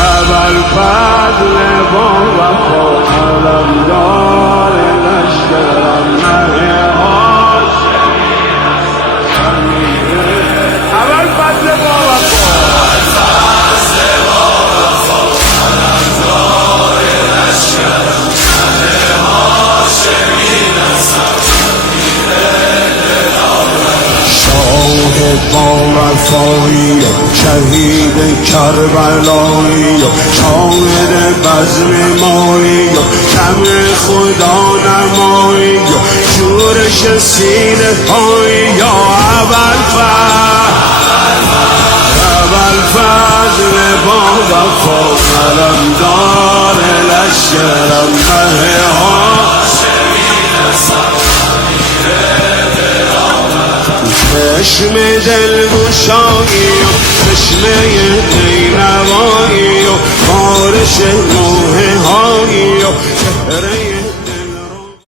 اول فضل با وفا علمدار لشکرم مه هاشمی اول فضل با وفا با وفایی شهید کربلایی شاهد بزم مایی کم خدا نمایی شورش سینه پایی یا اول فضل با وفا علمدار لشکرم مه چشم دل گشایی و چشمه دینوایی و بارش